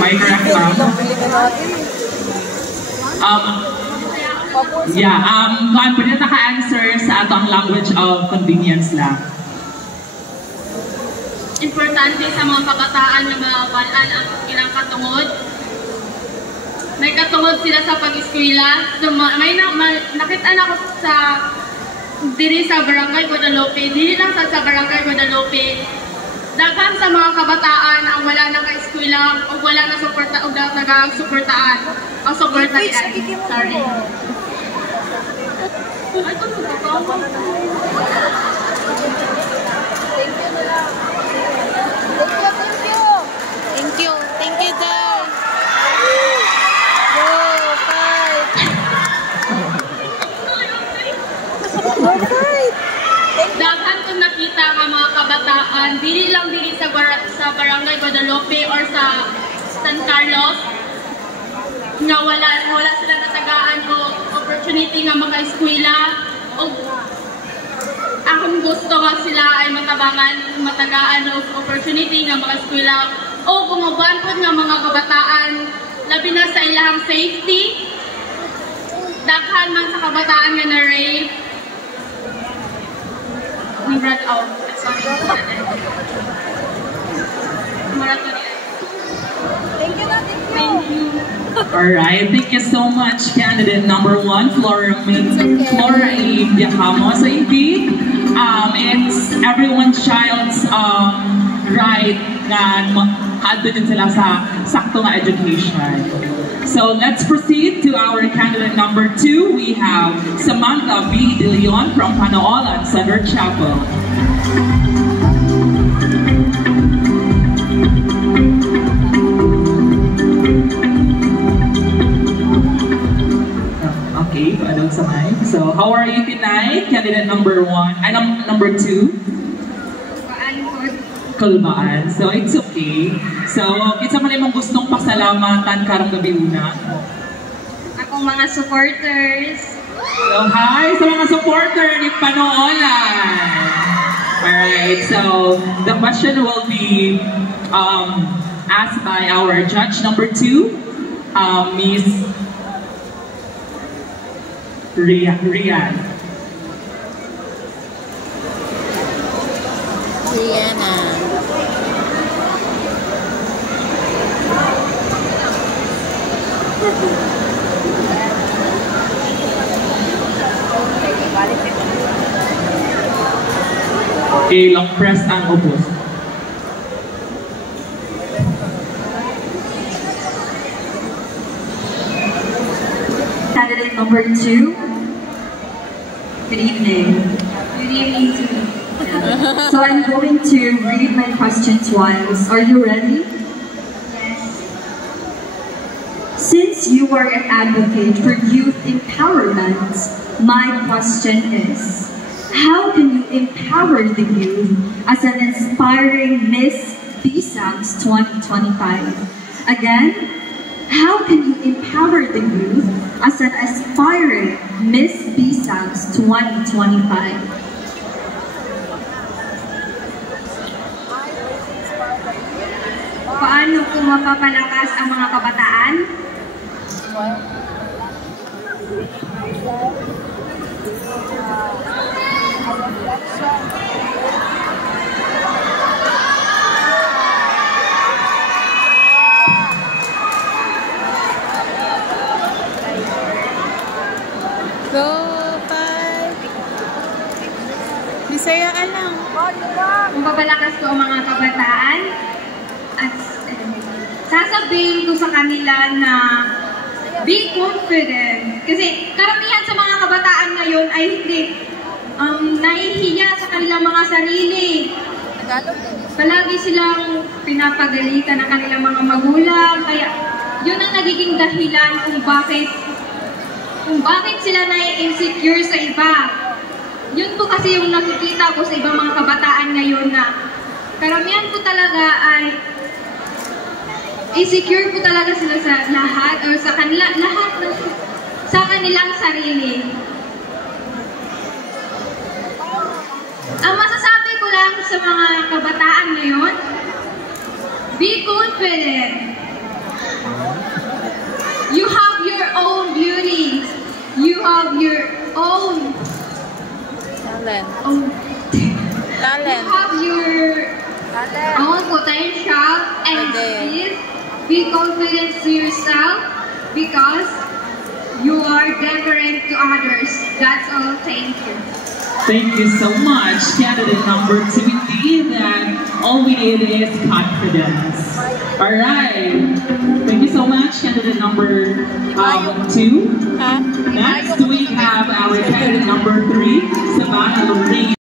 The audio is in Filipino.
Am I correct, ma'am? Pwede naka-answer sa atong language of convenience lang. Importante sa mga kabataan na mawalan ang ilang katungod. May katungod sila sa pag-eskwela. So, nakita na ko sa diri sa Barangay Guadalupe, dili lang sa Barangay Guadalupe. Daghan sa mga kabataan ang wala na ka-eskwela o wala na suporta o nag-suportaan. Ang suporta yan. Sorry. Ay, ito Thank you, Day. Go, fight. Go, fight. Daghan kong nakita nga mga kabataan, dili lang dili sa Barangay Guadalupe or sa San Carlos, nga wala sila natagaan o opportunity nga maka-eskwela o akong gusto nga sila ay matagaan o opportunity nga maka-eskwela o kumuban po nga mga kabataan labi na sa ilahang safety. Daghan man sa kabataan nga na-rape ni Brad out. Sorry. Thank you, Thank you. Alright, thank you so much, candidate number 1, Flora India Hamos. I think it's everyone's child's right na makadugin sila sa sakto na education. So let's proceed to our candidate number 2. We have Samantha B. De Leon from Panoolan Center Chapel. Okay, paadong sa mic. So, how are you tonight? Candidate number 1, number 2? Kulbaan. So, it's okay. So, kita man imong gustong pasalamatan karong gabi una? Akong mga supporters. So, hi sa mga supporter ni Panoolan. Alright, so the question will be asked by our judge number 2, Miss Rian. Rihanna. Okay, long press ang opos. Candidate number 2. Good evening. Good evening to you. So I'm going to read my questions once. Are you ready? Yes. Since you are an advocate for youth empowerment, my question is, how can you empower the youth as an inspiring Miss BSAMS 2025? Again, how can you empower the youth as an aspiring Miss BSAMS 2025? Paano ko mapapalakas ang mga kabataan? Go, fight. Bisayaan lang. Mapapalakas ko ang mga kabataan at sasabihin ko sa kanila na be confident. Kasi karamihan sa mga kabataan ngayon ay hindi nahihiya sa kanilang mga sarili. Palagi silang pinapagalitan ng kanilang mga magulang. Kaya yun ang nagiging dahilan kung bakit sila na-insecure sa iba. Yun po kasi yung nakikita ko sa ibang mga kabataan ngayon na karamihan po talaga ay insecure po talaga sila sa lahat or sa sa kanilang sarili. Ang masasabi ko lang sa mga kabataan ngayon, be confident. You have your own Talent. You Talent. have your Talent. own potential and Okay. be confident to yourself because you are different to others. That's all. Thank you. Thank you so much, candidate number 2. That all we need is confidence. All right. Thank you so much, candidate number 2. Ha? Next, we have our candidate number 3, Savannah Lorraine.